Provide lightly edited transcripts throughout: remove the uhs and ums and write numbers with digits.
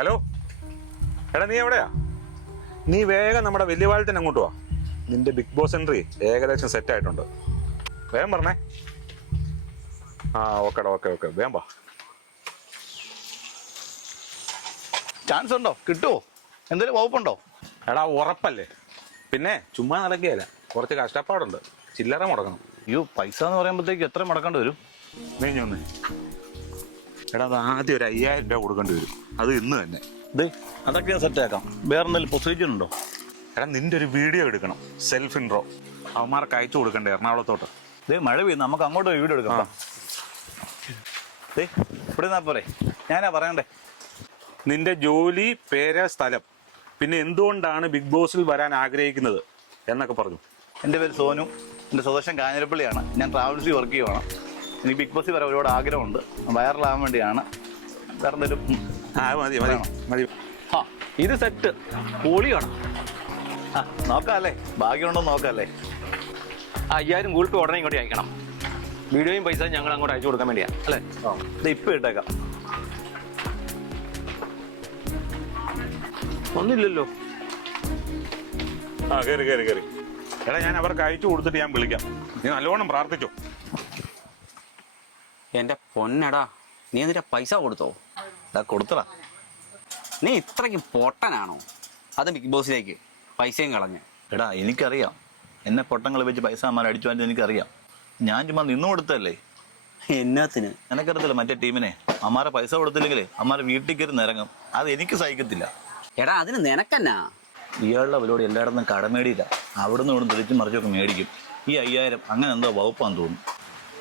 Hello എടാ, നീ എവിടെയാ? നീ വേഗം നമ്മുടെ വലിയ വാഴത്തിന് അങ്ങോട്ട് വാ. നിന്റെ ബിഗ് ബോസ് എൻട്രി ഏകദേശം സെറ്റ് ആയിട്ടുണ്ട്. വേഗം പറഞ്ഞേ. ആ ഓക്കേടാ, ഓക്കെ വേഗം വാ. ചാൻസ് ഉണ്ടോ? കിട്ടുമോ? എന്തെങ്കിലും വകുപ്പുണ്ടോ? എടാ ഉറപ്പല്ലേ, പിന്നെ ചുമ്മാ നടക്കുകയല്ല, കുറച്ച് കഷ്ടപ്പാടുണ്ട്, ചില്ലറ മുടക്കണം. അയ്യോ, പൈസ എന്ന് പറയുമ്പോഴത്തേക്ക് എത്ര മുടക്കേണ്ടി വരും? നീഞ്ഞൊന്ന് എടാ, അത് ആദ്യം ഒരു 5000 രൂപ കൊടുക്കേണ്ടി വരും, അത് ഇന്ന് തന്നെ. ദേ അതൊക്കെ ഞാൻ സെറ്റ് ആക്കാം. വേറെ എന്തെങ്കിലും പ്രൊസീജിയർ ഉണ്ടോ? എടാ, നിന്റെ ഒരു വീഡിയോ എടുക്കണം, സെൽഫ് ഇൻട്രോ. അവന്മാർക്ക് അയച്ചു കൊടുക്കണ്ടേ എറണാകുളത്തോട്ട്. ദേ മഴ പെയ്യുന്നു, നമുക്ക് അങ്ങോട്ട് വീഡിയോ എടുക്കാം. ദേ ഇവിടെ നിന്നാ പോരെ, ഞാനാ പറയണ്ടേ. നിന്റെ ജോലി, പേര്, സ്ഥലം, പിന്നെ എന്തുകൊണ്ടാണ് ബിഗ് ബോസിൽ വരാൻ ആഗ്രഹിക്കുന്നത് എന്നൊക്കെ പറഞ്ഞു. എൻ്റെ പേര് സോനു, എൻ്റെ സ്വദേശം കാഞ്ഞിരപ്പള്ളിയാണ്. ഞാൻ ട്രാവൽസിൽ വർക്ക് ചെയ്യുവാണ്. എനിക്ക് ബിഗ് ബോസിൽ വരാൻ ഒരുപാട് ആഗ്രഹമുണ്ട്. വൈറലാകാൻ വേണ്ടിയാണ്. വേറെ എന്തെങ്കിലും മതി. ആ ഇത് സെറ്റ് പൊളിയാണ്. ആ നോക്കാം അല്ലേ, ഭാഗ്യമുണ്ടോ നോക്കാം അല്ലേ. 5000 ഗൂഗിൾ പേ ഉടനെ ഇങ്ങോട്ട് അയക്കണം. വീഡിയോയും പൈസ ഞങ്ങൾ അങ്ങോട്ട് അയച്ചു കൊടുക്കാൻ വേണ്ടിയാ അല്ലേ? ഇത് ഇപ്പം ഇട്ടേക്കാം. ഒന്നുമില്ലല്ലോ. ആ കയറി. എടാ, ഞാൻ അവർക്ക് അയച്ചു കൊടുത്തിട്ട് ഞാൻ വിളിക്കാം. നീ നല്ലോണം പ്രാർത്ഥിച്ചോ. എന്റെ പൊന്നടാ, നീ എന്നിട്ട് പൈസ കൊടുത്തോ? കൊടുത്തടാ. നീ ഇത്രയ്ക്ക് പൊട്ടനാണോ? അത് ബിഗ് ബോസിലേക്ക് പൈസയും കളഞ്ഞ്. എടാ എനിക്കറിയാം, എന്നെ പൊട്ടങ്ങൾ വെച്ച് പൈസ അമ്മാർ അടിച്ചു വാങ്ങിയത് എനിക്കറിയാം. ഞാൻ ചുമ്മാ നിന്നു കൊടുത്തല്ലേ. എന്നത്തിന്? നിനക്കറിയത്തില്ല, മറ്റേ ടീമിനെ അമ്മാരെ പൈസ കൊടുത്തില്ലെങ്കിലേ അമ്മാരെ വീട്ടിൽ കയറി നിരങ്ങും. അത് എനിക്ക് സഹിക്കത്തില്ല. എടാ, അതിന് നിനക്കെന്നാ? ഇയാളുടെ അവരോട് എല്ലായിടത്തും കടമേടിയില്ല. അവിടുന്ന് ഇവിടുന്ന് തിരിച്ചും മറിച്ചൊക്കെ മേടിക്കും. ഈ 5000 അങ്ങനെ എന്തോ വകുപ്പാന്ന് തോന്നുന്നു.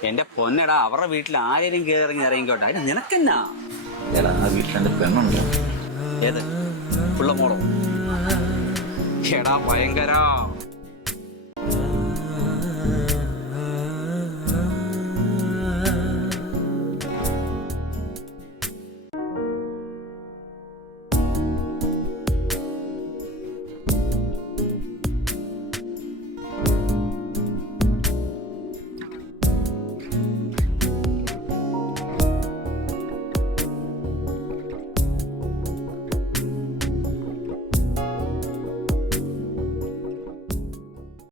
എന്റെ പൊന്നടാ, അവരുടെ വീട്ടിൽ ആരെങ്കിലും കയറി ഇറങ്ങിക്കോട്ടെ, അതിന് നിനക്കെന്നാ? എടാ, ആ വീട്ടിലെന്റെ പെണ്ണുണ്ടോ? ഏത് പിള്ള മോളോ? എടാ ഭയങ്കര